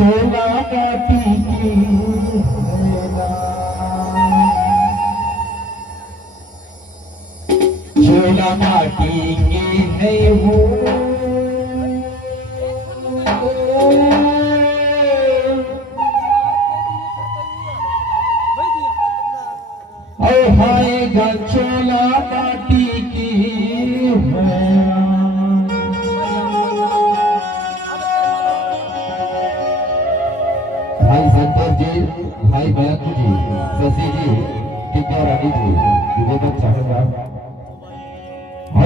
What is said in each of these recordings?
चोला माटी की है, चोला माटी की है वो, हायगा चोला माटी की है। भाई संतोष जी, भाई बयाकू जी, शशि जी, टिकिया रानी जी, विवेक चाहेगा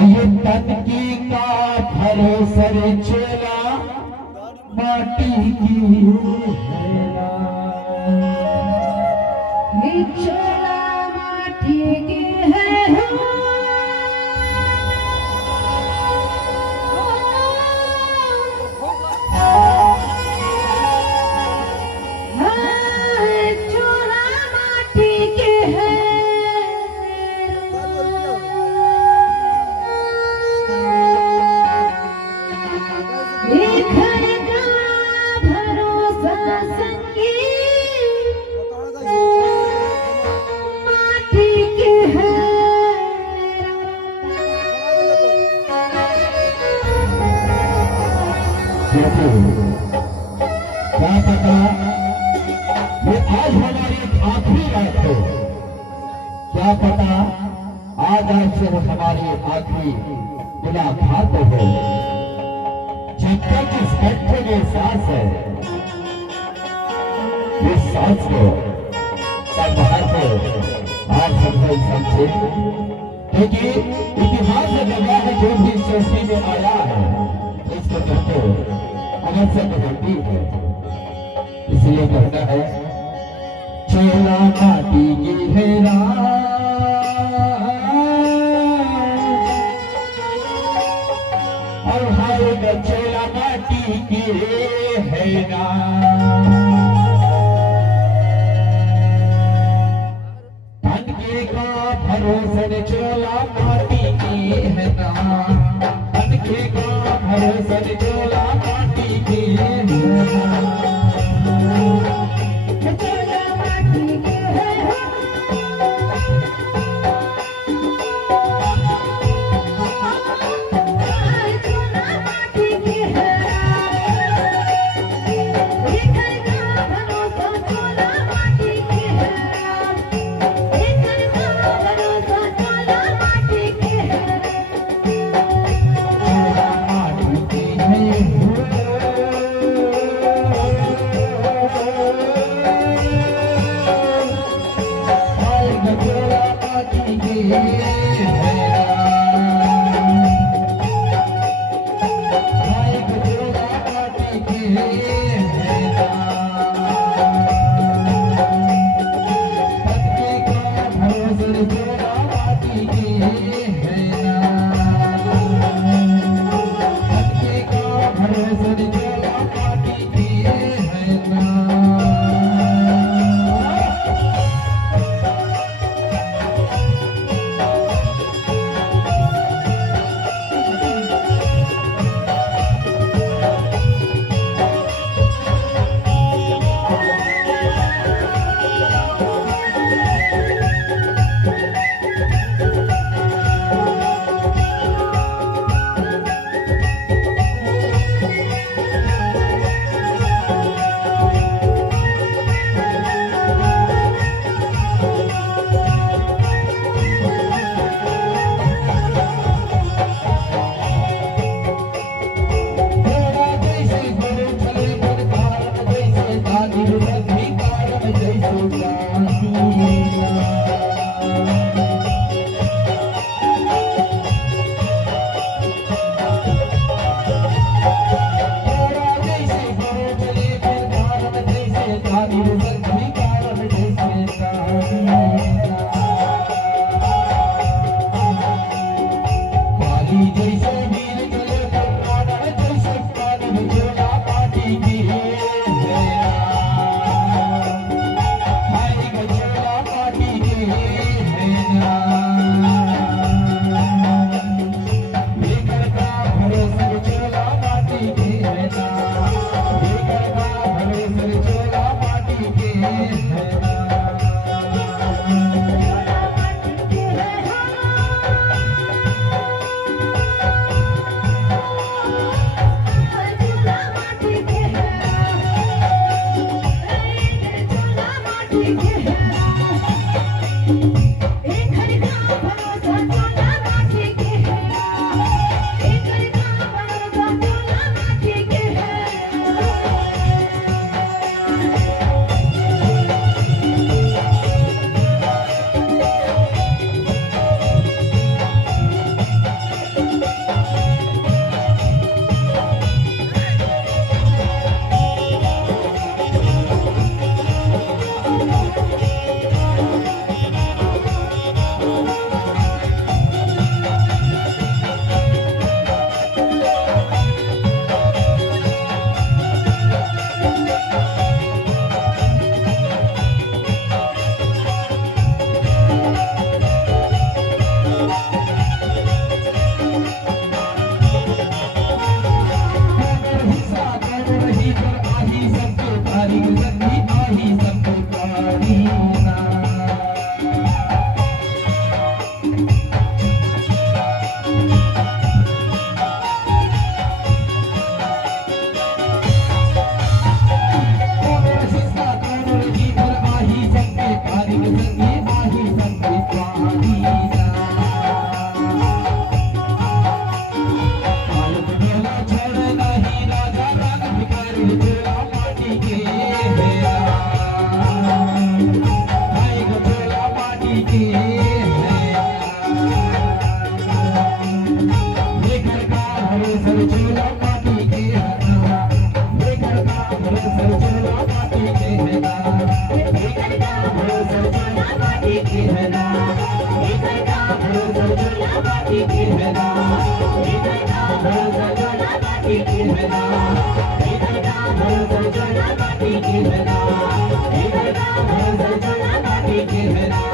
ये तन की का भरोसा चोला माटी की है, चोला माटी की है। क्या पता ये आज हमारी आखिरी रात हो, क्या पता आज आपसे हमारी आखिरी मुलाकात हो। जब तक इस बच्चे में सांस है, इस सांस को संभाल को आज समझे, क्योंकि इतिहास में लगा है जो भी सृष्टि में आया है इसको तो अवश्य बदलती है। इसलिए कहता है चोला माटी की है और हाय चोला माटी की है ना, धन के का भरोसा चोला माटी की है ना, धन के का भरोसा चोला माटी की है ना। बाटी के है ना, भरल सजना बाटी के है ना, भरल सजना बाटी के है ना, भरल सजना बाटी के है ना।